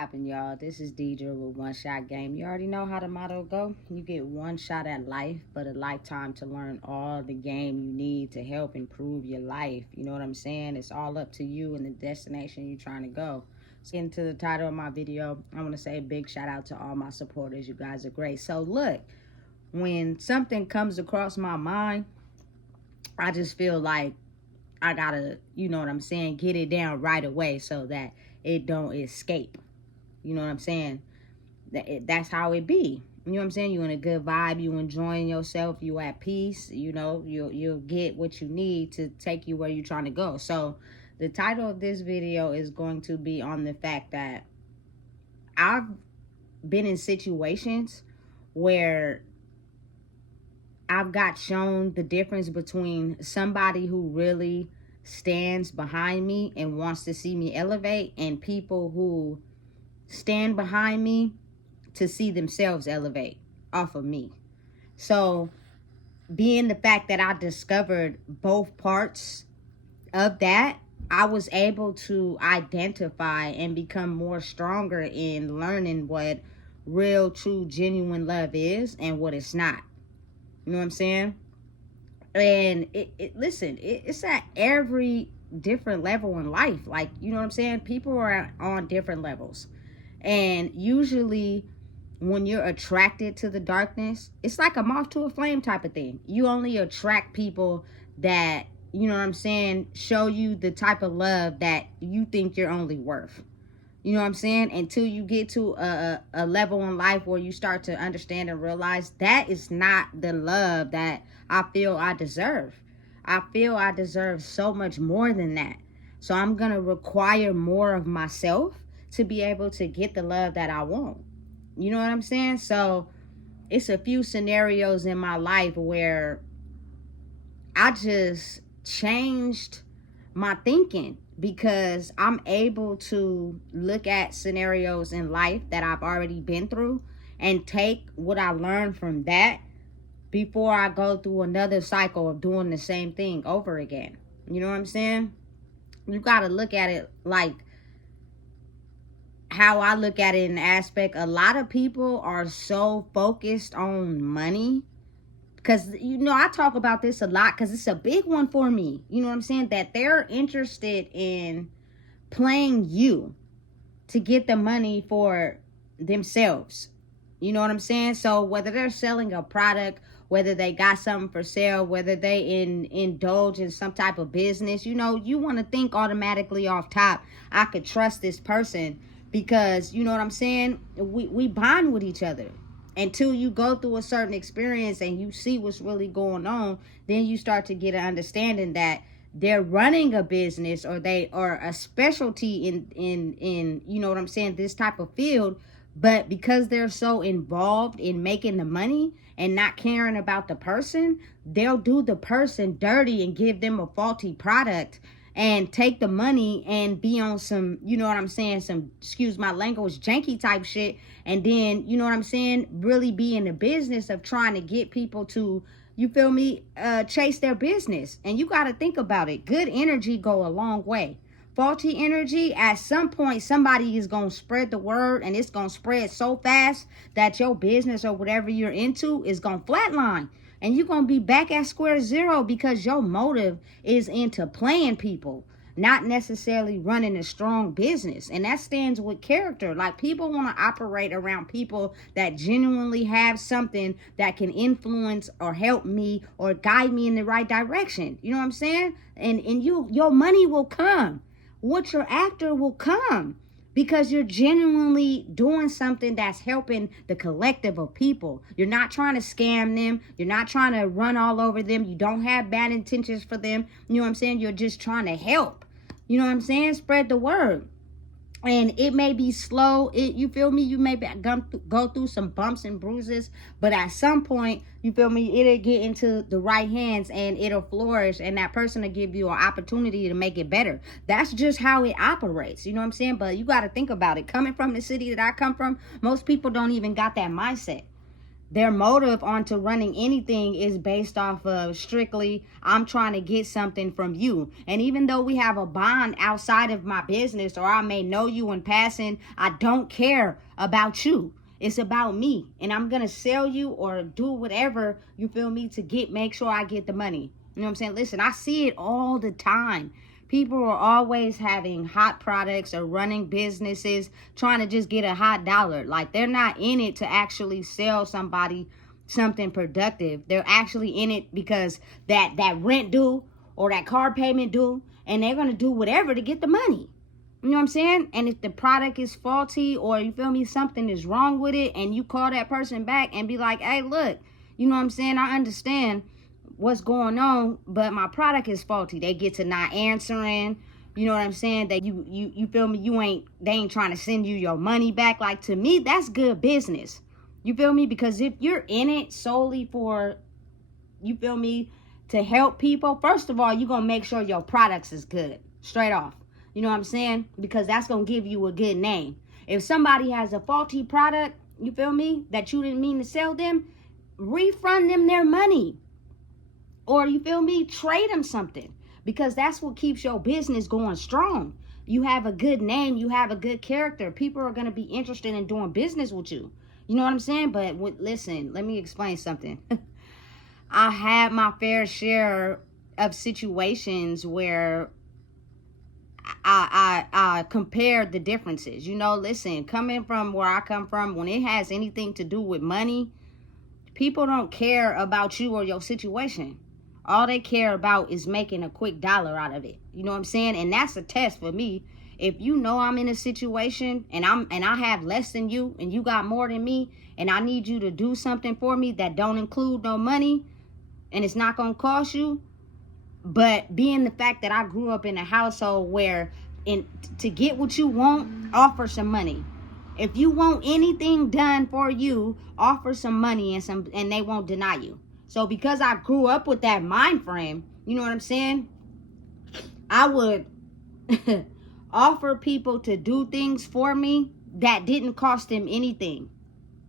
Poppin', y'all. This is Deidre with One Shot Game. You already know how the motto go. You get one shot at life, but a lifetime to learn all the game you need to help improve your life. You know what I'm saying? It's all up to you and the destination you're trying to go. So getting to the title of my video, I want to say a big shout out to all my supporters. You guys are great. So look, when something comes across my mind, I just feel like I gotta, you know what I'm saying, get it down right away so that it don't escape. You know what I'm saying? That's how it be. You know what I'm saying? You in a good vibe. You enjoying yourself. You at peace. You know, you'll get what you need to take you where you're trying to go. So the title of this video is going to be on the fact that I've been in situations where I've got shown the difference between somebody who really stands behind me and wants to see me elevate and people who stand behind me to see themselves elevate off of me. So being the fact that I discovered both parts of that, I was able to identify and become more stronger in learning what real, true, genuine love is and what it's not. You know what I'm saying? And it's at every different level in life. Like, you know what I'm saying? People are on different levels. And usually when you're attracted to the darkness, it's like a moth to a flame type of thing. You only attract people that, you know what I'm saying, show you the type of love that you think you're only worth. You know what I'm saying? Until you get to a level in life where you start to understand and realize that is not the love that I feel I deserve. I feel I deserve so much more than that. So I'm going to require more of myself to be able to get the love that I want. You know what I'm saying? So it's a few scenarios in my life where I just changed my thinking because I'm able to look at scenarios in life that I've already been through and take what I learned from that before I go through another cycle of doing the same thing over again. You know what I'm saying? You got to look at it like how I look at it in the aspect, a lot of people are so focused on money. Because, you know, I talk about this a lot because it's a big one for me. You know what I'm saying? That they're interested in playing you to get the money for themselves. You know what I'm saying? So whether they're selling a product, whether they got something for sale, whether they indulge in some type of business, you know, you want to think automatically off top, I could trust this person because, you know what I'm saying? We bond with each other. Until you go through a certain experience and you see what's really going on, then you start to get an understanding that they're running a business or they are a specialty in you know what I'm saying, this type of field, but because they're so involved in making the money and not caring about the person, they'll do the person dirty and give them a faulty product and take the money and be on some, you know what I'm saying, some, excuse my language, janky type shit. And then, you know what I'm saying, really be in the business of trying to get people to, you feel me, chase their business. And you got to think about it. Good energy go a long way. Faulty energy, at some point, somebody is going to spread the word and it's going to spread so fast that your business or whatever you're into is going to flatline. And you're going to be back at square zero because your motive is into playing people, not necessarily running a strong business. And that stands with character. Like, people want to operate around people that genuinely have something that can influence or help me or guide me in the right direction. You know what I'm saying? And your money will come. What you're after will come. Because you're genuinely doing something that's helping the collective of people. You're not trying to scam them. You're not trying to run all over them. You don't have bad intentions for them. You know what I'm saying? You're just trying to help. You know what I'm saying? Spread the word. And it may be slow. You feel me? You may go through some bumps and bruises. But at some point, you feel me? It'll get into the right hands and it'll flourish. And that person will give you an opportunity to make it better. That's just how it operates. You know what I'm saying? But you got to think about it. Coming from the city that I come from, most people don't even got that mindset. Their motive onto running anything is based off of strictly, I'm trying to get something from you. And even though we have a bond outside of my business, or I may know you in passing, I don't care about you. It's about me. And I'm going to sell you or do whatever, you feel me, to make sure I get the money. You know what I'm saying? Listen, I see it all the time. People are always having hot products or running businesses trying to just get a hot dollar. Like, they're not in it to actually sell somebody something productive. They're actually in it because that rent due or that car payment due, and they're going to do whatever to get the money. You know what I'm saying? And if the product is faulty, or you feel me, something is wrong with it, and you call that person back and be like, hey, look, you know what I'm saying? I understand what's going on, but my product is faulty. They get to not answering. You know what I'm saying? That you feel me? They ain't trying to send you your money back. Like, to me, that's good business. You feel me? Because if you're in it solely for, you feel me, to help people, first of all, you're going to make sure your products is good. Straight off. You know what I'm saying? Because that's going to give you a good name. If somebody has a faulty product, you feel me, that you didn't mean to sell them, refund them their money. Or, you feel me, trade them something. Because that's what keeps your business going strong. You have a good name. You have a good character. People are going to be interested in doing business with you. You know what I'm saying? But listen, let me explain something. I had my fair share of situations where I compared the differences. You know, listen, coming from where I come from, when it has anything to do with money, people don't care about you or your situation. All they care about is making a quick dollar out of it. You know what I'm saying? And that's a test for me. If you know I'm in a situation and I have less than you and you got more than me, and I need you to do something for me that don't include no money and it's not going to cost you, but being the fact that I grew up in a household where to get what you want, offer some money. If you want anything done for you, offer some money and they won't deny you. So because I grew up with that mind frame, you know what I'm saying? I would offer people to do things for me that didn't cost them anything.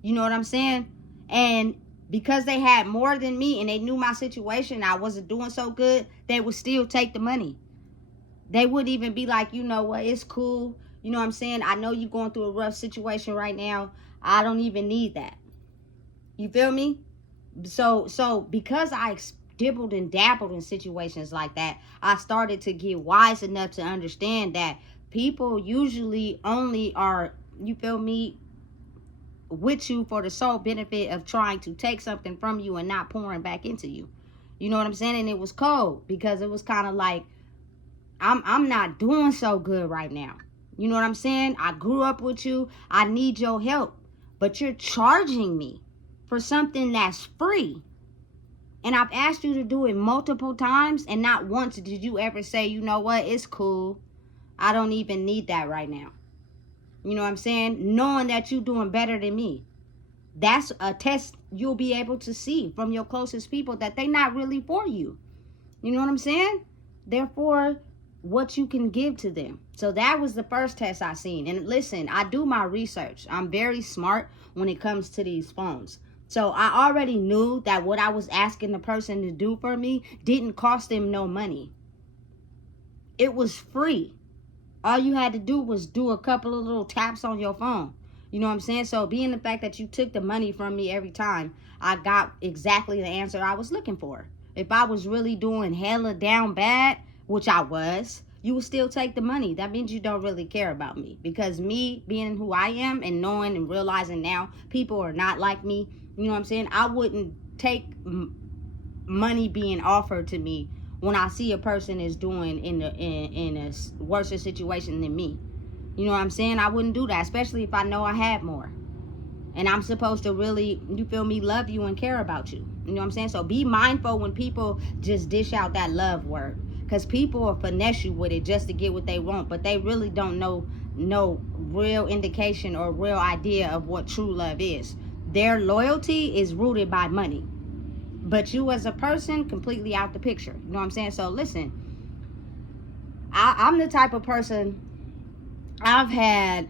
You know what I'm saying? And because they had more than me and they knew my situation, I wasn't doing so good, they would still take the money. They wouldn't even be like, you know what, it's cool. You know what I'm saying? I know you're going through a rough situation right now. I don't even need that. You feel me? So because I dibbled and dabbled in situations like that, I started to get wise enough to understand that people usually only are, you feel me, with you for the sole benefit of trying to take something from you and not pouring back into you. You know what I'm saying? And it was cold because it was kind of like, I'm not doing so good right now. You know what I'm saying? I grew up with you. I need your help. But you're charging me for something that's free. And I've asked you to do it multiple times, and not once did you ever say, you know what, it's cool. I don't even need that right now. You know what I'm saying? Knowing that you're doing better than me. That's a test you'll be able to see from your closest people that they not really for you. You know what I'm saying? Therefore, what you can give to them. So that was the first test I seen. And listen, I do my research. I'm very smart when it comes to these phones. So I already knew that what I was asking the person to do for me didn't cost them no money. It was free. All you had to do was do a couple of little taps on your phone. You know what I'm saying? So being the fact that you took the money from me every time, I got exactly the answer I was looking for. If I was really doing hella down bad, which I was, you would still take the money. That means you don't really care about me. Because me being who I am and knowing and realizing now people are not like me, you know what I'm saying? I wouldn't take money being offered to me when I see a person is doing in a worse situation than me. You know what I'm saying? I wouldn't do that, especially if I know I had more. And I'm supposed to really, you feel me, love you and care about you. You know what I'm saying? So be mindful when people just dish out that love word. Because people will finesse you with it just to get what they want. But they really don't know no real indication or real idea of what true love is. Their loyalty is rooted by money. But you as a person, completely out the picture. You know what I'm saying? So listen, I'm the type of person, I've had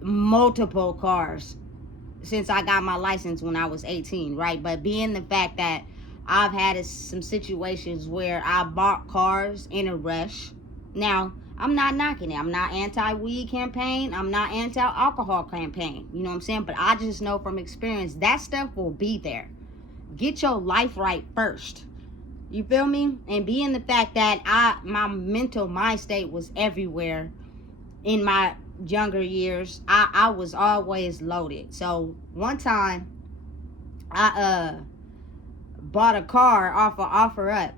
multiple cars. since I got my license when I was 18, right? But being the fact that I've had some situations where I bought cars in a rush. Now, I'm not knocking it. I'm not anti-weed campaign. I'm not anti-alcohol campaign. You know what I'm saying? But I just know from experience that stuff will be there. Get your life right first. You feel me? And being the fact that my mental mind state was everywhere in my younger years, I was always loaded. So one time I bought a car off of OfferUp,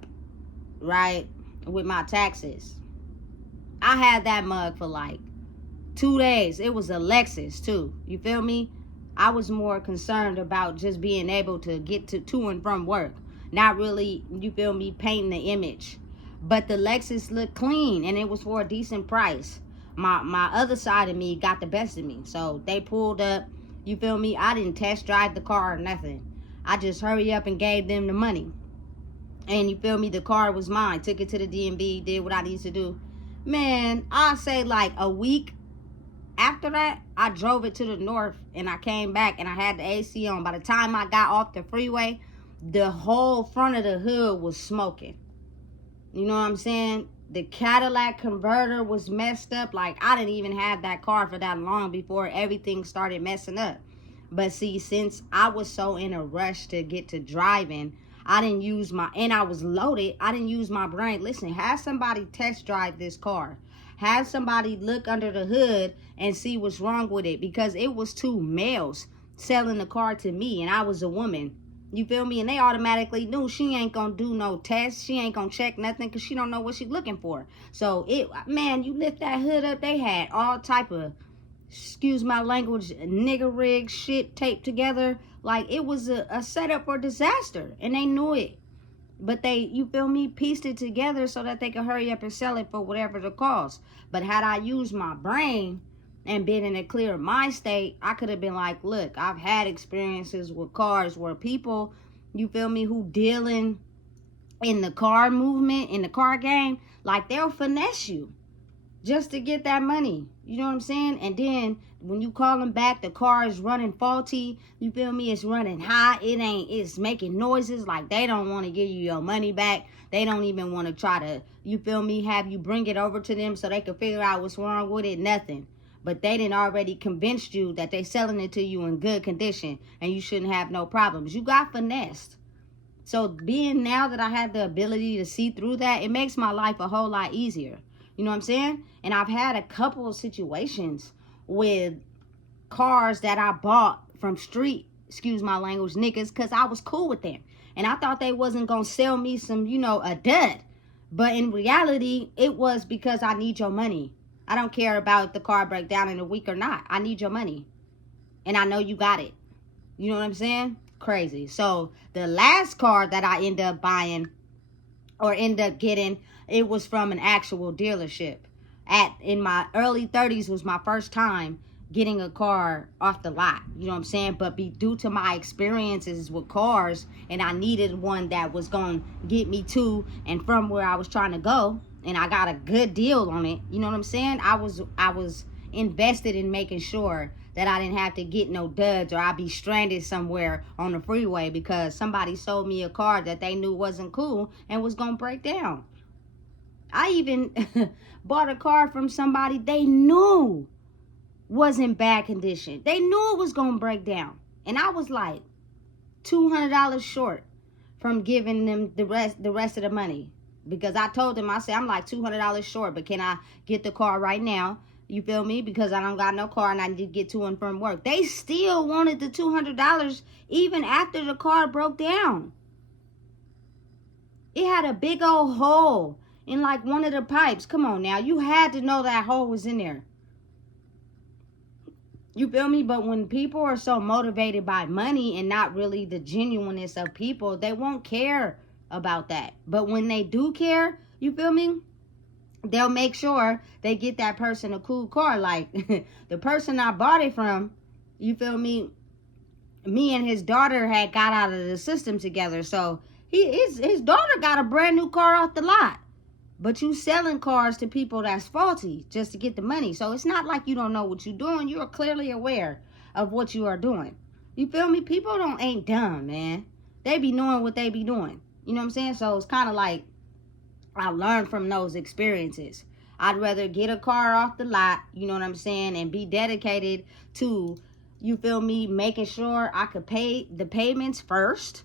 right, with my taxes. I had that mug for like 2 days. It was a Lexus too. You feel me? I was more concerned about just being able to get to and from work. Not really, you feel me, painting the image. But the Lexus looked clean and it was for a decent price. My other side of me got the best of me. So they pulled up, you feel me? I didn't test drive the car or nothing. I just hurry up and gave them the money. And you feel me? The car was mine. Took it to the DMV, did what I needed to do. Man, I'll say like a week after that, I drove it to the north and I came back and I had the AC on. By the time I got off the freeway, the whole front of the hood was smoking. You know what I'm saying? The Cadillac converter was messed up. Like, I didn't even have that car for that long before everything started messing up. But see, since I was so in a rush to get to driving, I didn't use and I was loaded, I didn't use my brain. Listen, have somebody test drive this car. Have somebody look under the hood and see what's wrong with it. Because it was two males selling the car to me and I was a woman. You feel me? And they automatically knew she ain't gonna do no tests. She ain't gonna check nothing because she don't know what she's looking for. So, man, you lift that hood up, they had all type of, excuse my language, nigger rig shit taped together. Like, it was a setup for disaster. And they knew it. But they, you feel me, pieced it together so that they could hurry up and sell it for whatever the cost. But had I used my brain and been in a clear mind state, I could have been like, look, I've had experiences with cars where people, you feel me, who dealing in the car movement, in the car game, like they'll finesse you just to get that money. You know what I'm saying? And then when you call them back, the car is running faulty. You feel me? It's running hot. It's making noises like they don't want to give you your money back. They don't even want to try to, you feel me, have you bring it over to them so they can figure out what's wrong with it. Nothing. But they didn't already convinced you that they selling it to you in good condition and you shouldn't have no problems. You got finessed. So being now that I have the ability to see through that, it makes my life a whole lot easier. You know what I'm saying? And I've had a couple of situations with cars that I bought from street, excuse my language, niggas, because I was cool with them. And I thought they wasn't going to sell me some, you know, a dud. But in reality, it was because I need your money. I don't care about the car break down in a week or not. I need your money. And I know you got it. You know what I'm saying? Crazy. So the last car that I end up buying or end up getting, it was from an actual dealership. In my early 30s was my first time getting a car off the lot. You know what I'm saying? But due to my experiences with cars, and I needed one that was going to get me to and from where I was trying to go, and I got a good deal on it. You know what I'm saying? I was invested in making sure that I didn't have to get no duds or I'd be stranded somewhere on the freeway because somebody sold me a car that they knew wasn't cool and was going to break down. I even bought a car from somebody they knew was in bad condition. They knew it was going to break down. And I was like $200 short from giving them the rest of the money. Because I told them, I said, I'm like $200 short, but can I get the car right now? You feel me? Because I don't got no car and I need to get to and from work. They still wanted the $200 even after the car broke down. It had a big old hole in like one of the pipes. Come on now. You had to know that hole was in there. You feel me? But when people are so motivated by money and not really the genuineness of people, they won't care about that. But when they do care, you feel me? They'll make sure they get that person a cool car. Like the person I bought it from, you feel me? Me and his daughter had got out of the system together. So his daughter got a brand new car off the lot. But you selling cars to people that's faulty just to get the money. So it's not like you don't know what you're doing. You are clearly aware of what you are doing. You feel me? People ain't dumb, man. They be knowing what they be doing. You know what I'm saying? So it's kind of like I learned from those experiences. I'd rather get a car off the lot, you know what I'm saying, and be dedicated to, you feel me, making sure I could pay the payments first,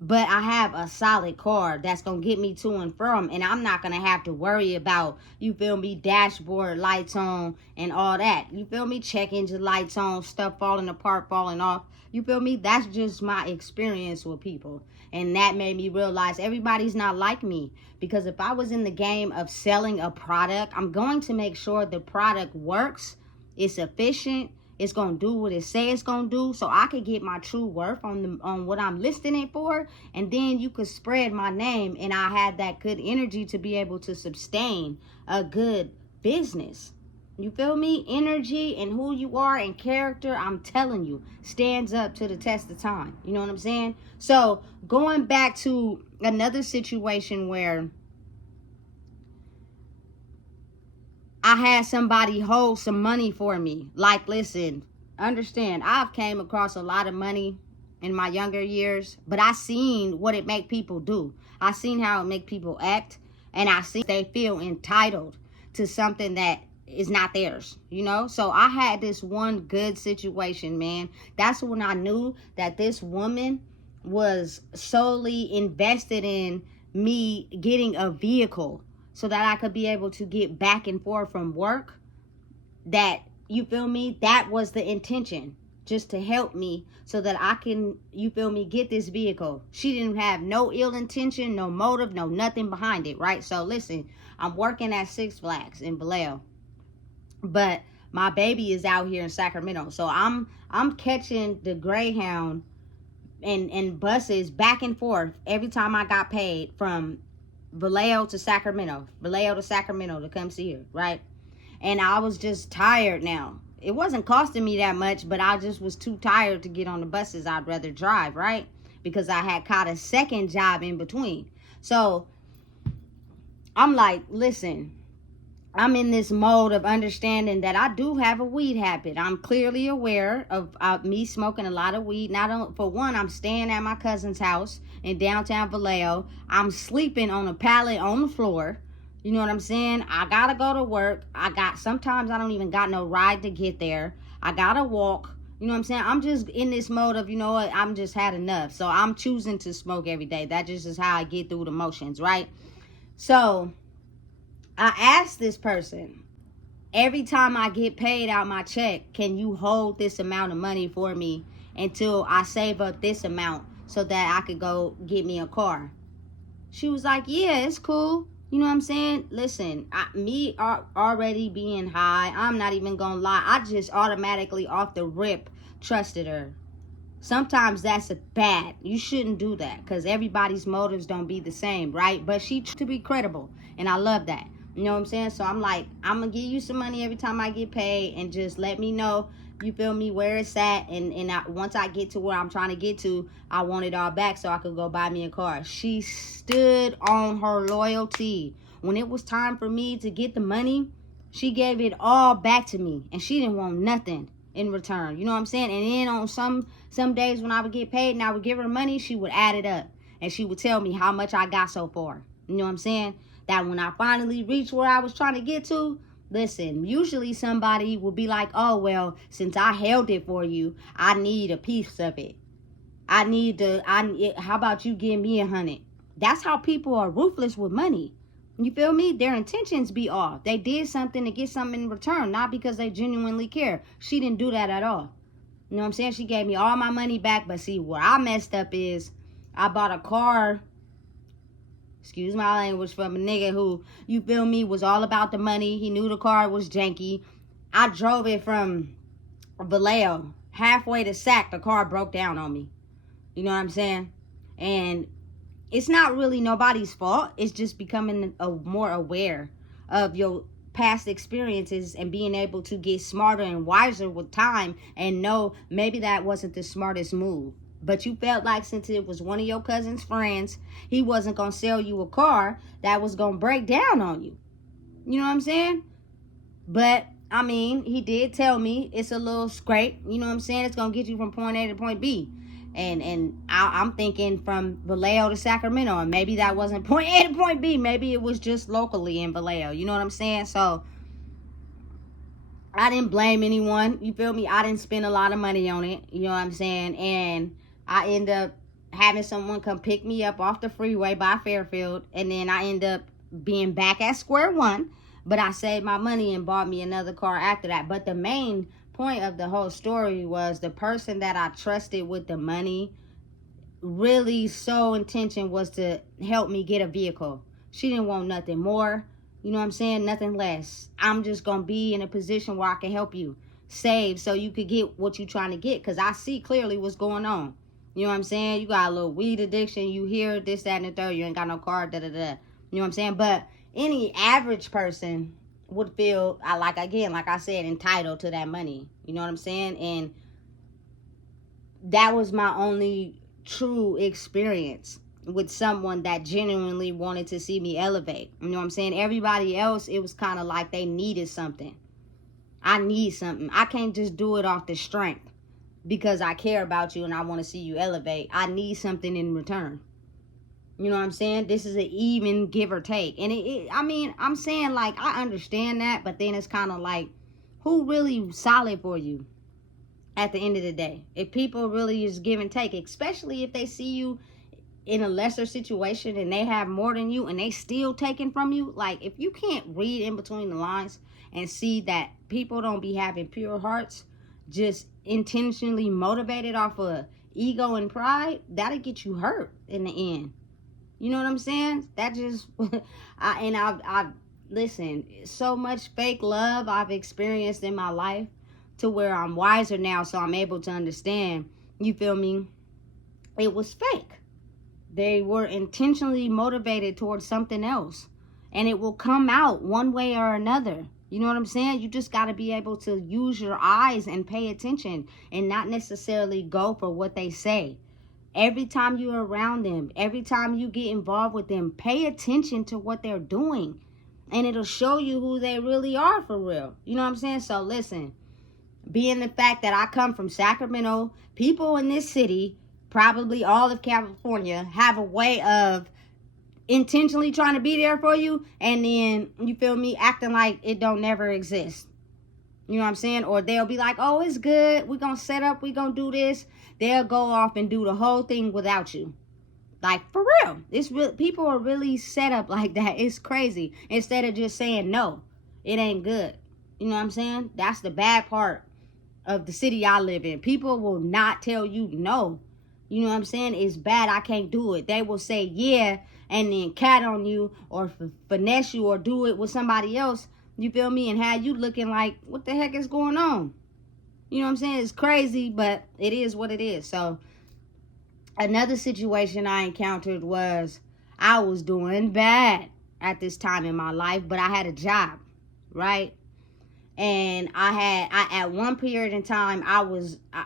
but I have a solid car that's going to get me to and from, and I'm not going to have to worry about, you feel me, dashboard lights on and all that. You feel me? Check engine lights on, stuff falling apart, falling off. You feel me? That's just my experience with people. And that made me realize everybody's not like me. Because if I was in the game of selling a product, I'm going to make sure the product works, it's efficient, it's going to do what it says it's going to do, so I could get my true worth on what I'm listing it for, and then you could spread my name, and I had that good energy to be able to sustain a good business. You feel me? Energy and who you are and character, I'm telling you, stands up to the test of time. You know what I'm saying? So going back to another situation where I had somebody hold some money for me. Like, listen, understand, I've came across a lot of money in my younger years, but I seen what it make people do. I seen how it make people act, and I see they feel entitled to something that is not theirs, you know? So I had this one good situation, man. That's when I knew that this woman was solely invested in me getting a vehicle so that I could be able to get back and forth from work. That, you feel me, that was the intention, just to help me so that I can, you feel me, get this vehicle. She didn't have no ill intention, no motive, no nothing behind it, right? So listen, I'm working at Six Flags in Vallejo, but my baby is out here in Sacramento, so I'm catching the Greyhound and buses back and forth every time I got paid from Vallejo to Sacramento to come see her, right? And I was just tired now. It wasn't costing me that much, but I just was too tired to get on the buses. I'd rather drive, right? Because I had caught a second job in between. So I'm like, listen, I'm in this mode of understanding that I do have a weed habit. I'm clearly aware of me smoking a lot of weed. For one, I'm staying at my cousin's house in downtown Vallejo. I'm sleeping on a pallet on the floor. You know what I'm saying? I gotta go to work. Sometimes I don't even got no ride to get there. I gotta walk. You know what I'm saying? I'm just in this mode of, you know what, I'm just had enough. So I'm choosing to smoke every day. That just is how I get through the motions, right? So I asked this person, every time I get paid out my check, can you hold this amount of money for me until I save up this amount so that I could go get me a car? She was like, yeah, it's cool. You know what I'm saying? Listen, me already being high, I'm not even gonna lie, I just automatically off the rip trusted her. Sometimes that's bad. You shouldn't do that because everybody's motives don't be the same, right? But she tried to be credible, and I love that. You know what I'm saying? So I'm like, I'm gonna give you some money every time I get paid, and just let me know, you feel me, where it's at, and once I get to where I'm trying to get to, I want it all back so I could go buy me a car. She stood on her loyalty. When it was time for me to get the money, she gave it all back to me, and she didn't want nothing in return. You know what I'm saying? And then on some days when I would get paid and I would give her money, she would add it up, and she would tell me how much I got so far. You know what I'm saying? That when I finally reached where I was trying to get to, listen, usually somebody will be like, oh, well, since I held it for you, I need a piece of it. How about you give me 100? That's how people are ruthless with money. You feel me? Their intentions be off. They did something to get something in return, not because they genuinely care. She didn't do that at all. You know what I'm saying? She gave me all my money back, but see, where I messed up is I bought a car, excuse my language, from a nigga who, you feel me, was all about the money. He knew the car was janky. I drove it from Vallejo. Halfway to Sac, the car broke down on me. You know what I'm saying? And it's not really nobody's fault. It's just becoming more aware of your past experiences and being able to get smarter and wiser with time and know maybe that wasn't the smartest move. But you felt like since it was one of your cousin's friends, he wasn't going to sell you a car that was going to break down on you. You know what I'm saying? But I mean, he did tell me it's a little scrape. You know what I'm saying? It's going to get you from point A to point B. And I'm thinking from Vallejo to Sacramento. And maybe that wasn't point A to point B. Maybe it was just locally in Vallejo. You know what I'm saying? So I didn't blame anyone. You feel me? I didn't spend a lot of money on it. You know what I'm saying? And I end up having someone come pick me up off the freeway by Fairfield. And then I end up being back at square one. But I saved my money and bought me another car after that. But the main point of the whole story was the person that I trusted with the money really sole intention was to help me get a vehicle. She didn't want nothing more. You know what I'm saying? Nothing less. I'm just going to be in a position where I can help you save so you could get what you're trying to get. Because I see clearly what's going on. You know what I'm saying? You got a little weed addiction. You hear this, that, and the third. You ain't got no car, da-da-da. You know what I'm saying? But any average person would feel, like I said, entitled to that money. You know what I'm saying? And that was my only true experience with someone that genuinely wanted to see me elevate. You know what I'm saying? Everybody else, it was kind of like they needed something. I need something. I can't just do it off the strength because I care about you and I want to see you elevate. I need something in return. You know what I'm saying? This is an even give or take. And I mean, I'm saying, like, I understand that, but then it's kind of like, who really solid for you at the end of the day? If people really is give and take, especially if they see you in a lesser situation and they have more than you and they still taking from you, like, if you can't read in between the lines and see that people don't be having pure hearts, just intentionally motivated off of ego and pride, that'll get you hurt in the end. You know what I'm saying? That just, I've listen, so much fake love I've experienced in my life to where I'm wiser now, so I'm able to understand, you feel me? It was fake. They were intentionally motivated towards something else. And it will come out one way or another. You know what I'm saying? You just got to be able to use your eyes and pay attention and not necessarily go for what they say. Every time you're around them, every time you get involved with them, pay attention to what they're doing. And it'll show you who they really are for real. You know what I'm saying? So listen, being the fact that I come from Sacramento, people in this city, probably all of California, have a way of intentionally trying to be there for you. And then, you feel me, acting like it don't never exist. You know what I'm saying? Or they'll be like, oh, it's good. We're going to set up. We're going to do this. They'll go off and do the whole thing without you. Like, for real. It's real. People are really set up like that. It's crazy. Instead of just saying, no, it ain't good. You know what I'm saying? That's the bad part of the city I live in. People will not tell you no. You know what I'm saying? It's bad. I can't do it. They will say yeah and then cat on you or finesse you or do it with somebody else. You feel me? And have you looking like, what the heck is going on? You know what I'm saying? It's crazy, but it is what it is. So another situation I encountered was I was doing bad at this time in my life, but I had a job, right? And I at one period in time,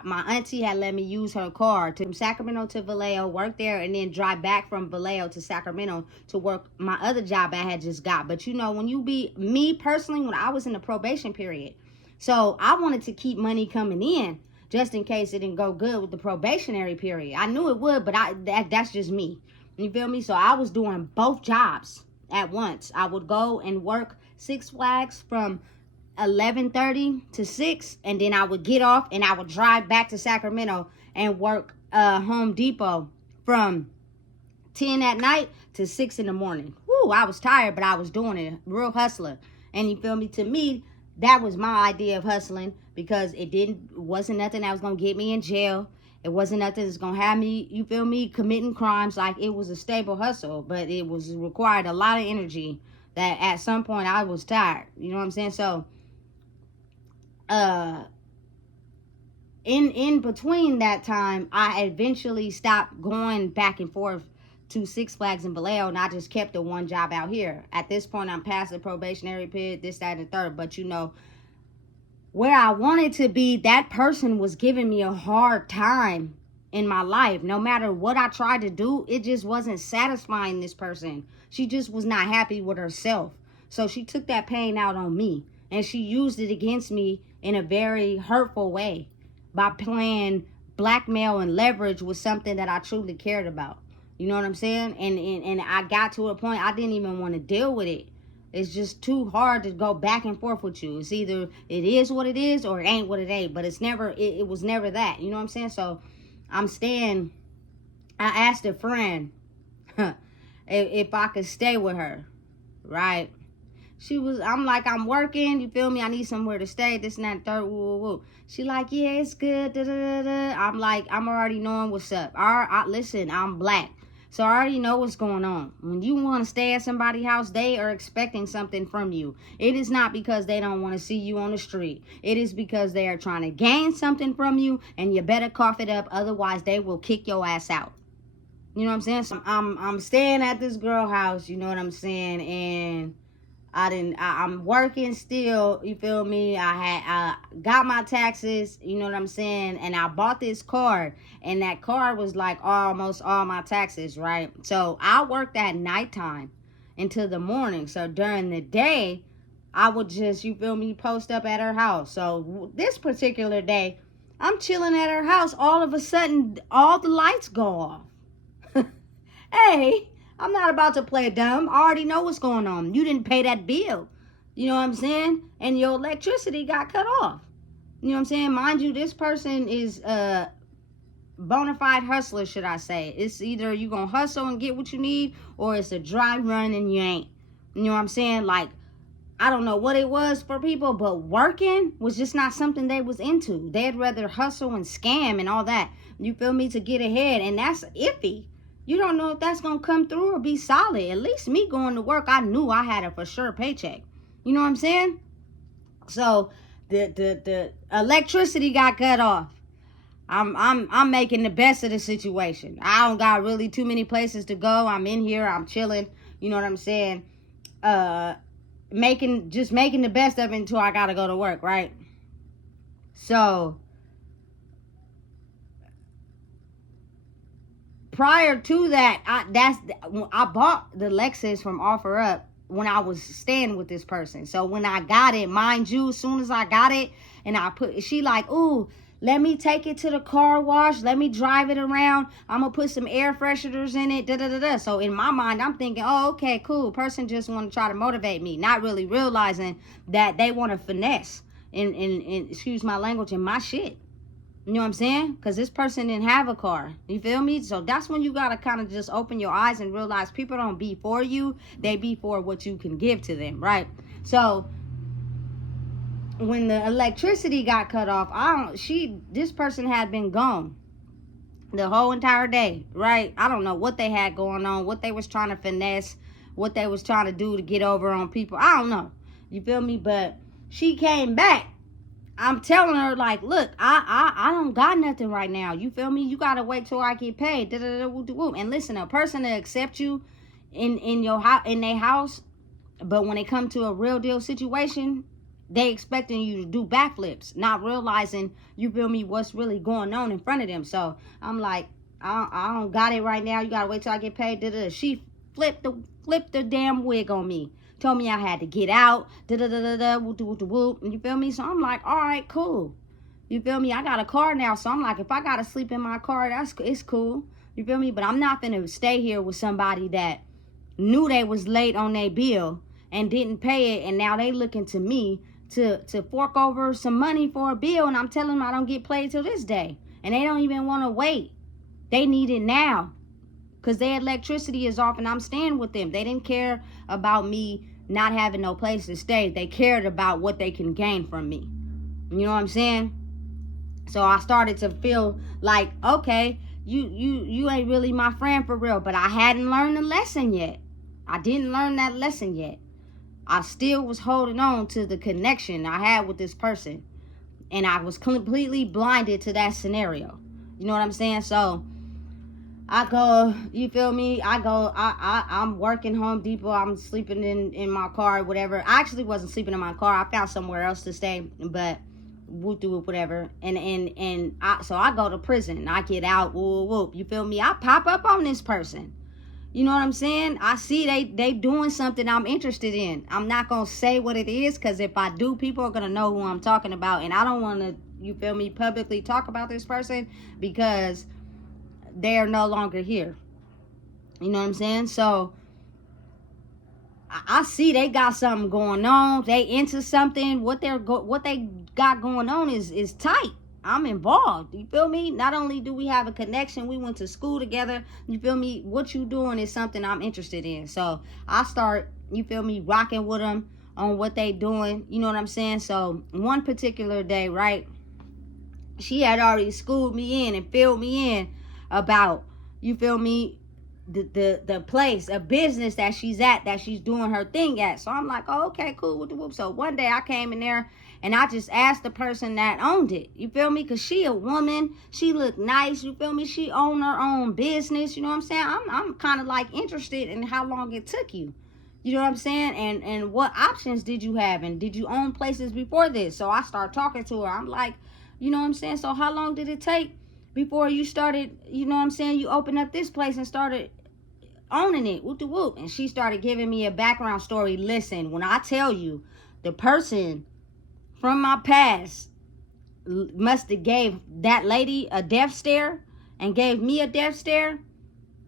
my auntie had let me use her car to Sacramento to Vallejo, work there, and then drive back from Vallejo to Sacramento to work my other job I had just got. But you know, me personally, when I was in the probation period, so I wanted to keep money coming in just in case it didn't go good with the probationary period. I knew it would, but that's just me. You feel me? So I was doing both jobs at once. I would go and work Six Flags from 11:30 to 6, and then I would get off and I would drive back to Sacramento and work Home Depot from 10 at night to 6 in the morning. Woo, I was tired, but I was doing it. Real hustler. And you feel me? To me, that was my idea of hustling, because it wasn't nothing that was gonna get me in jail. It wasn't nothing that's gonna have me, you feel me, committing crimes. Like, it was a stable hustle, but it required a lot of energy that at some point I was tired. You know what I'm saying? So in between that time, I eventually stopped going back and forth to Six Flags in Vallejo, and I just kept the one job out here. At this point, I'm past the probationary period, this, that, and the third. But you know, where I wanted to be, that person was giving me a hard time in my life. No matter what I tried to do, it just wasn't satisfying this person. She just was not happy with herself. So she took that pain out on me. And she used it against me in a very hurtful way by playing blackmail and leverage with something that I truly cared about. You know what I'm saying? And I got to a point I didn't even want to deal with it. It's just too hard to go back and forth with you. It's either it is what it is or it ain't what it ain't. But it's never, it was never that. You know what I'm saying? So I'm staying. I asked a friend if I could stay with her, right? I'm like, I'm working, you feel me? I need somewhere to stay, this and that, third, woo, woo, woo. She like, yeah, it's good, da, da, da, da. I'm like, I'm already knowing what's up. Listen, I'm black, so I already know what's going on. When you want to stay at somebody's house, they are expecting something from you. It is not because they don't want to see you on the street. It is because they are trying to gain something from you, and you better cough it up, otherwise they will kick your ass out. You know what I'm saying? So I'm staying at this girl house, you know what I'm saying, and I'm working still, you feel me? I got my taxes, you know what I'm saying? And I bought this card, and that card was like almost all my taxes, right? So I worked at nighttime until the morning. So during the day, I would just, you feel me, post up at her house. So this particular day, I'm chilling at her house. All of a sudden, all the lights go off. Hey, I'm not about to play dumb. I already know what's going on. You didn't pay that bill. You know what I'm saying? And your electricity got cut off. You know what I'm saying? Mind you, this person is a bona fide hustler, should I say. It's either you gonna hustle and get what you need, or it's a dry run and you ain't. You know what I'm saying? Like, I don't know what it was for people, but working was just not something they was into. They'd rather hustle and scam and all that. You feel me? To get ahead. And that's iffy. You don't know if that's going to come through or be solid. At least me going to work, I knew I had a for sure paycheck. You know what I'm saying? So the electricity got cut off. I'm making the best of the situation. I don't got really too many places to go. I'm in here, I'm chilling. You know what I'm saying? Making the best of it until I got to go to work, right? So prior to that, I bought the Lexus from OfferUp when I was staying with this person. So when I got it, mind you, as soon as I got it, and she like, ooh, let me take it to the car wash, let me drive it around, I'm gonna put some air fresheners in it, da da da da. So in my mind, I'm thinking, oh, okay, cool. Person just want to try to motivate me, not really realizing that they want to finesse and excuse my language, in my shit. You know what I'm saying? Because this person didn't have a car. You feel me? So that's when you got to kind of just open your eyes and realize people don't be for you. They be for what you can give to them, right? So when the electricity got cut off, this person had been gone the whole entire day, right? I don't know what they had going on, what they was trying to finesse, what they was trying to do to get over on people. I don't know. You feel me? But she came back. I'm telling her, like, look, I don't got nothing right now. You feel me? You gotta wait till I get paid. And listen, a person to accept you in your house, in their house, but when it come to a real deal situation, they expecting you to do backflips, not realizing, you feel me, what's really going on in front of them. So I'm like, I don't got it right now. You gotta wait till I get paid. She flipped the damn wig on me. Told me I had to get out, whoop. You feel me? So I'm like, all right, cool. You feel me? I got a car now, so I'm like, if I gotta sleep in my car, it's cool. You feel me? But I'm not gonna stay here with somebody that knew they was late on their bill and didn't pay it, and now they looking to me to fork over some money for a bill, and I'm telling them I don't get paid till this day, and they don't even want to wait. They need it now. Because their electricity is off and I'm staying with them. They didn't care about me not having no place to stay. They cared about what they can gain from me. You know what I'm saying? So I started to feel like, okay, you ain't really my friend for real. But I hadn't learned the lesson yet. I didn't learn that lesson yet. I still was holding on to the connection I had with this person. And I was completely blinded to that scenario. You know what I'm saying? So I go, you feel me? I'm working Home Depot. I'm sleeping in my car, whatever. I actually wasn't sleeping in my car. I found somewhere else to stay, but whatever. So I go to prison. I get out, whoop. You feel me? I pop up on this person. You know what I'm saying? I see they doing something I'm interested in. I'm not going to say what it is, because if I do, people are going to know who I'm talking about. And I don't want to, you feel me, publicly talk about this person because they're no longer here. You know what I'm saying? So I see they got something going on. They into something. What they got going on is tight. I'm involved. You feel me? Not only do we have a connection, we went to school together. You feel me? What you doing is something I'm interested in. So I start, you feel me, rocking with them on what they doing. You know what I'm saying? So one particular day, right, she had already schooled me in and filled me in about, you feel me, the place, a business that she's at, that she's doing her thing at. So I'm like, oh, okay, cool, with the whoop. So one day I came in there and I just asked the person that owned it, you feel me, because she a woman, she looked nice, you feel me, she owned her own business, you know what I'm saying. I'm kind of like interested in how long it took you. You know what I'm saying? And what options did you have? And did you own places before this? So I start talking to her. I'm like, you know what I'm saying? So how long did it take before you started, you know what I'm saying, you opened up this place and started owning it? Whoop de whoop. And she started giving me a background story. Listen, when I tell you, the person from my past must have gave that lady a death stare and gave me a death stare,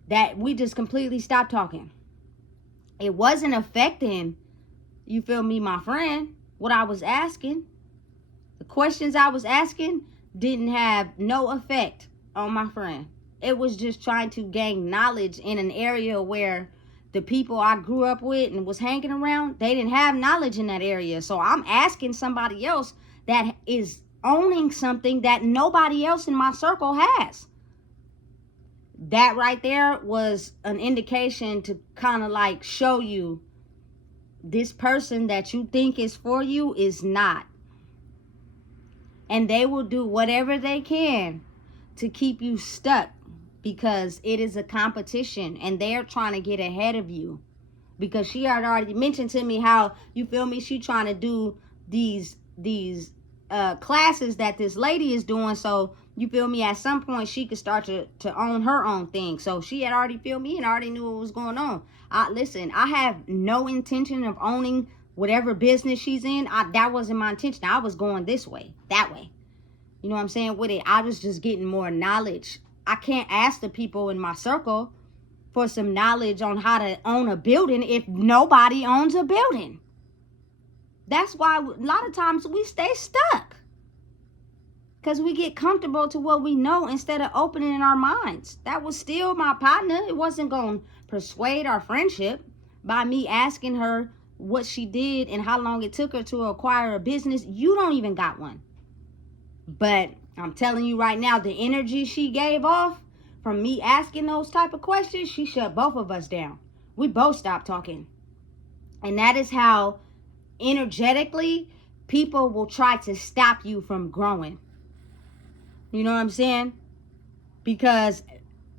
that we just completely stopped talking. It wasn't affecting, you feel me, my friend, what I was asking. The questions I was asking didn't have no effect on my friend. It was just trying to gain knowledge in an area where the people I grew up with and was hanging around, they didn't have knowledge in that area. So I'm asking somebody else that is owning something that nobody else in my circle has. That right there was an indication to kind of like show you, this person that you think is for you is not. And they will do whatever they can to keep you stuck, because it is a competition and they're trying to get ahead of you. Because she had already mentioned to me how, you feel me, she trying to do these classes that this lady is doing. So you feel me, at some point she could start to own her own thing. So she had already, feel me, and already knew what was going on. Listen, I have no intention of owning whatever business she's in. That wasn't my intention. I was going this way, that way. You know what I'm saying? With it, I was just getting more knowledge. I can't ask the people in my circle for some knowledge on how to own a building if nobody owns a building. That's why a lot of times we stay stuck, because we get comfortable to what we know instead of opening our minds. That was still my partner. It wasn't going to persuade our friendship by me asking her what she did and how long it took her to acquire a business. You don't even got one. But I'm telling you right now, the energy she gave off from me asking those type of questions, she shut both of us down. We both stopped talking. And that is how energetically people will try to stop you from growing. You know what I'm saying? Because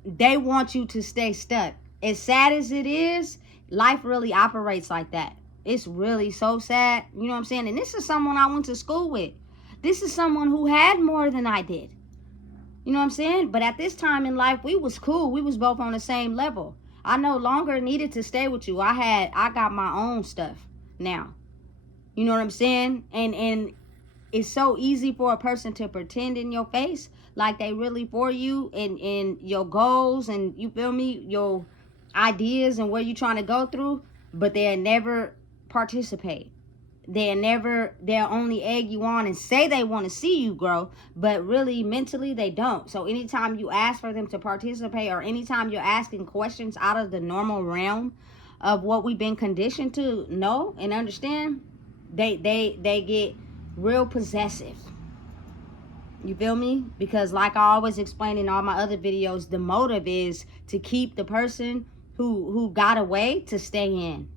they want you to stay stuck. As sad as it is, life really operates like that. It's really so sad. You know what I'm saying? And this is someone I went to school with. This is someone who had more than I did. You know what I'm saying? But at this time in life, we was cool. We was both on the same level. I no longer needed to stay with you. I got my own stuff now. You know what I'm saying? And it's so easy for a person to pretend in your face like they really for you and your goals and, you feel me, your ideas and where you trying to go through, but they'll never participate. They'll only egg you on and say they want to see you grow, but really mentally they don't. So anytime you ask for them to participate, or anytime you're asking questions out of the normal realm of what we've been conditioned to know and understand, they get real possessive. You feel me? Because like I always explain in all my other videos, the motive is to keep the person who got away to stay in.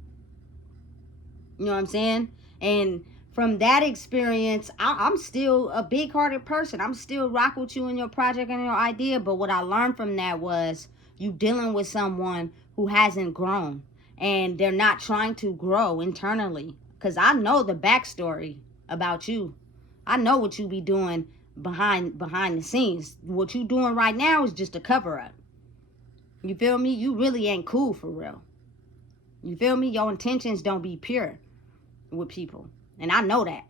You know what I'm saying? And from that experience, I'm still a big-hearted person. I'm still rock with you in your project and your idea. But what I learned from that was, you dealing with someone who hasn't grown. And they're not trying to grow internally. Because I know the backstory about you. I know what you be doing behind the scenes. What you doing right now is just a cover-up. You feel me? You really ain't cool for real. You feel me? Your intentions don't be pure with people. And I know that.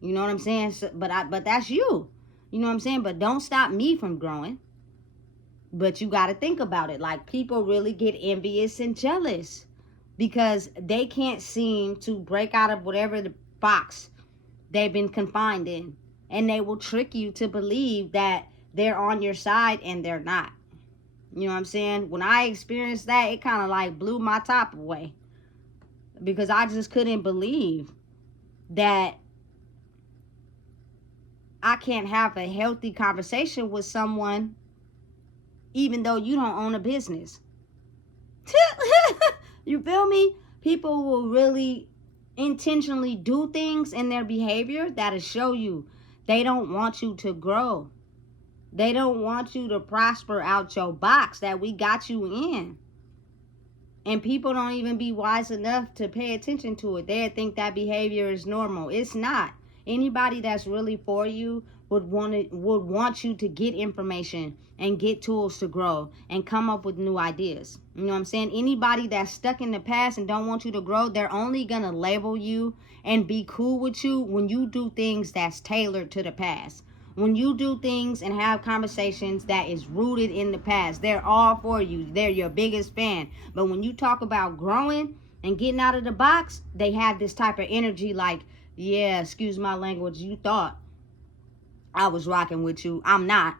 You know what I'm saying? So, but that's you. You know what I'm saying? But don't stop me from growing. But you got to think about it. Like, people really get envious and jealous because they can't seem to break out of whatever the box they've been confined in. And they will trick you to believe that they're on your side and they're not. You know what I'm saying? When I experienced that, it kind of like blew my top away. Because I just couldn't believe that I can't have a healthy conversation with someone even though you don't own a business. You feel me? People will really intentionally do things in their behavior that'll show you they don't want you to grow. They don't want you to prosper out your box that we got you in. And people don't even be wise enough to pay attention to it. They think that behavior is normal. It's not. Anybody that's really for you would want you to get information and get tools to grow and come up with new ideas. You know what I'm saying? Anybody that's stuck in the past and don't want you to grow, they're only going to label you and be cool with you when you do things that's tailored to the past. When you do things and have conversations that is rooted in the past, they're all for you. They're your biggest fan. But when you talk about growing and getting out of the box, they have this type of energy like, yeah, excuse my language, you thought I was rocking with you. I'm not.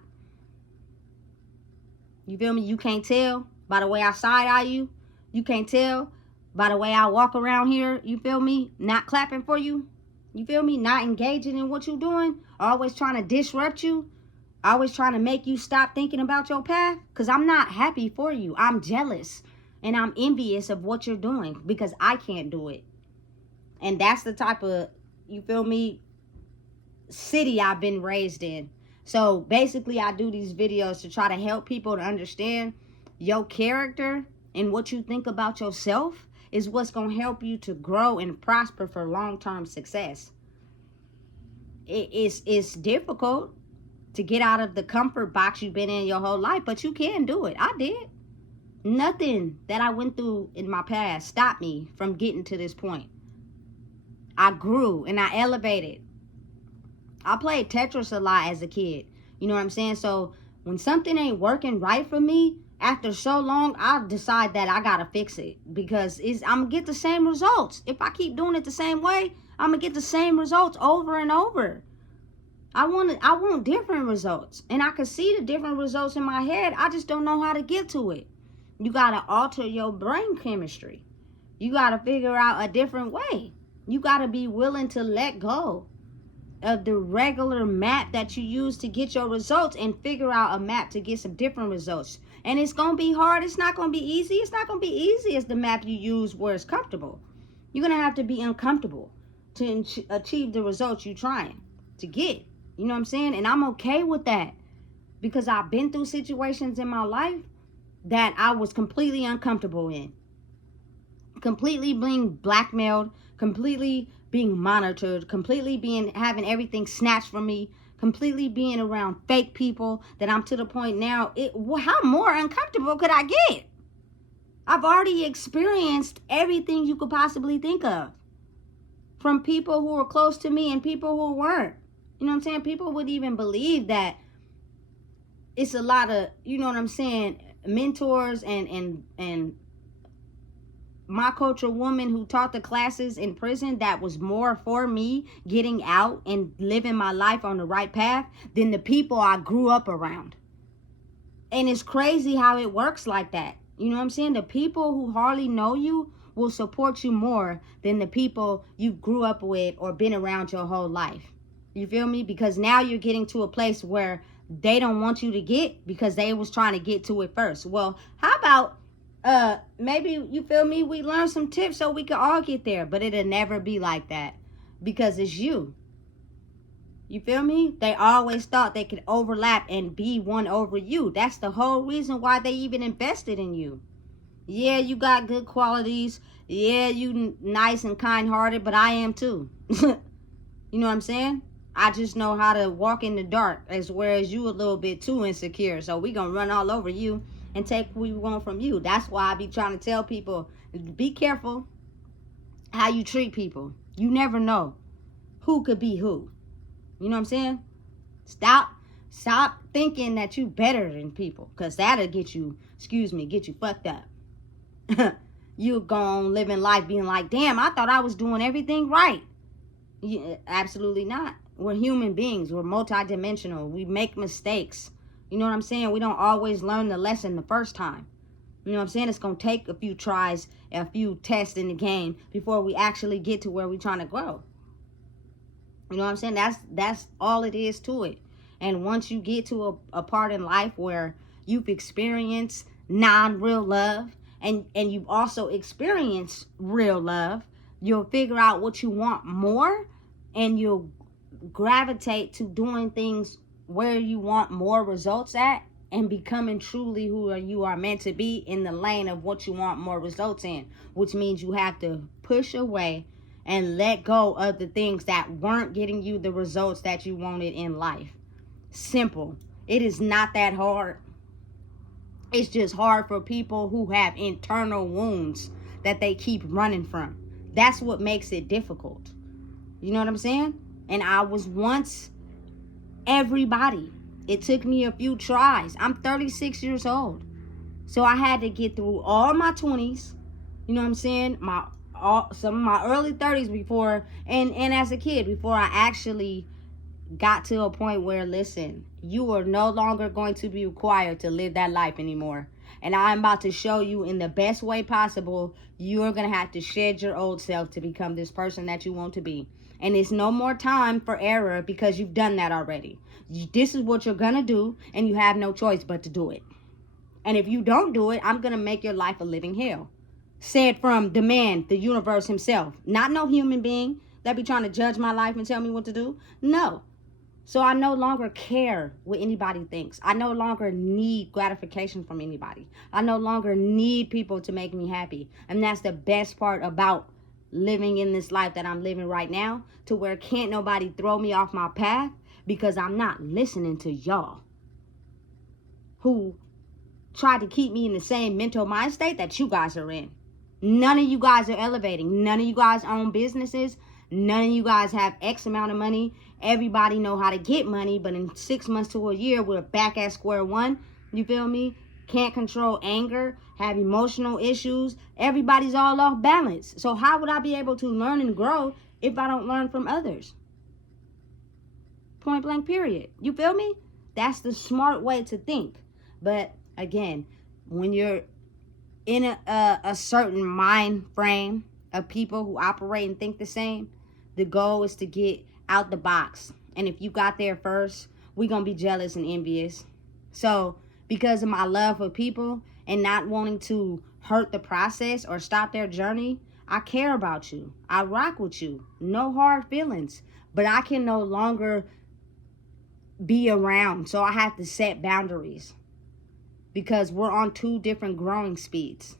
You feel me? You can't tell by the way I side-eye you. You can't tell by the way I walk around here. You feel me? Not clapping for you. You feel me? Not engaging in what you're doing. Always trying to disrupt you. Always trying to make you stop thinking about your path. Because I'm not happy for you. I'm jealous. And I'm envious of what you're doing. Because I can't do it. And that's the type of, you feel me, city I've been raised in. So basically I do these videos to try to help people to understand your character and what you think about yourself is what's going to help you to grow and prosper for long-term success. It's difficult to get out of the comfort box you've been in your whole life, but you can do it. I did. Nothing that I went through in my past stopped me from getting to this point. I grew and I elevated. I played Tetris a lot as a kid. You know what I'm saying? So when something ain't working right for me, after so long, I'll decide that I gotta fix it because I'm gonna get the same results. If I keep doing it the same way, I'm gonna get the same results over and over. I want different results, and I can see the different results in my head. I just don't know how to get to it. You gotta alter your brain chemistry. You gotta figure out a different way. You gotta be willing to let go of the regular map that you use to get your results and figure out a map to get some different results. And it's going to be hard. It's not going to be easy. It's not going to be easy as the map you use where it's comfortable. You're going to have to be uncomfortable to achieve the results you're trying to get. You know what I'm saying? And I'm okay with that because I've been through situations in my life that I was completely uncomfortable in. Completely being blackmailed, completely being monitored, completely having everything snatched from me, completely being around fake people that I'm to the point now, how more uncomfortable could I get? I've already experienced everything you could possibly think of. From people who were close to me and people who weren't. You know what I'm saying? People would even believe that it's a lot of, you know what I'm saying, mentors and my culture woman who taught the classes in prison that was more for me getting out and living my life on the right path than the people I grew up around. And it's crazy how it works like that. You know what I'm saying? The people who hardly know you will support you more than the people you grew up with or been around your whole life. You feel me? Because now you're getting to a place where they don't want you to get because they was trying to get to it first. Well, how about maybe, you feel me, we learn some tips so we can all get there, but it'll never be like that because it's you. You feel me? They always thought they could overlap and be one over you. That's the whole reason why they even invested in you. Yeah, you got good qualities. Yeah, you nice and kind-hearted, but I am too. You know what I'm saying? I just know how to walk in the dark, whereas you a little bit too insecure. So we gonna run all over you and take what we want from you. That's why I be trying to tell people, be careful how you treat people. You never know who could be who. You know what I'm saying? Stop thinking that you better than people, because that'll get you, get you fucked up. You gone living life being like, damn, I thought I was doing everything right. Absolutely not. We're human beings. We're multidimensional. We make mistakes. You know what I'm saying? We don't always learn the lesson the first time. You know what I'm saying? It's going to take a few tries, a few tests in the game before we actually get to where we're trying to grow. You know what I'm saying? That's all it is to it. And once you get to a part in life where you've experienced non-real love, and you've also experienced real love, you'll figure out what you want more, and you'll gravitate to doing things where you want more results at, and becoming truly who you are meant to be in the lane of what you want more results in, which means you have to push away and let go of the things that weren't getting you the results that you wanted in life. Simple. It is not that hard. It's just hard for people who have internal wounds that they keep running from. That's what makes it difficult. You know what I'm saying? And I was once everybody. It took me a few tries. I'm 36 years old. So I had to get through all my 20s. You know what I'm saying? Some of my early 30s before, and as a kid, before I actually got to a point where, listen, you are no longer going to be required to live that life anymore. And I'm about to show you in the best way possible, you're going to have to shed your old self to become this person that you want to be. And it's no more time for error, because you've done that already. This is what you're going to do, and you have no choice but to do it. And if you don't do it, I'm going to make your life a living hell. Said from the man, the universe himself. Not no human being that be trying to judge my life and tell me what to do. No. So I no longer care what anybody thinks. I no longer need gratification from anybody. I no longer need people to make me happy. And that's the best part about living in this life that I'm living right now, to where can't nobody throw me off my path, because I'm not listening to y'all who try to keep me in the same mental mind state that you guys are in. None of you guys are elevating. None of you guys own businesses. None of you guys have X amount of money. Everybody know how to get money, but in 6 months to a year, we're back at square one. You feel me? Can't control anger, have emotional issues. Everybody's all off balance. So how would I be able to learn and grow if I don't learn from others? Point blank, period. You feel me? That's the smart way to think. But again, when you're in a certain mind frame of people who operate and think the same, the goal is to get out the box. And if you got there first, we're going to be jealous and envious. So because of my love for people and not wanting to hurt the process or stop their journey, I care about you. I rock with you. No hard feelings. But I can no longer be around. So I have to set boundaries, because we're on two different growing speeds.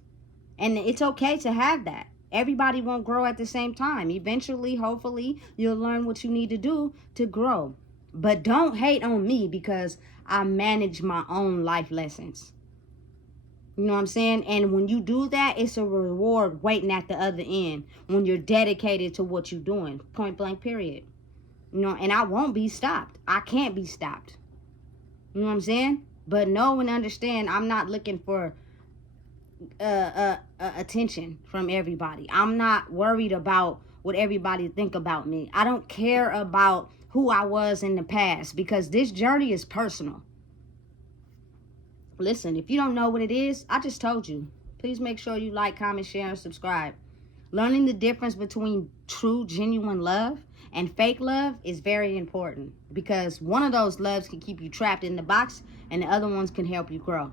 And it's okay to have that. Everybody won't grow at the same time. Eventually, hopefully, you'll learn what you need to do to grow. But don't hate on me because I manage my own life lessons. You know what I'm saying? And when you do that, it's a reward waiting at the other end when you're dedicated to what you're doing. Point blank, period. You know, and I won't be stopped. I can't be stopped. You know what I'm saying? But know and understand, I'm not looking for attention from everybody. I'm not worried about what everybody think about me. I don't care about who I was in the past, because this journey is personal. Listen, if you don't know what it is, I just told you. Please make sure you like, comment, share, and subscribe. Learning the difference between true, genuine love and fake love is very important, because one of those loves can keep you trapped in the box and the other ones can help you grow.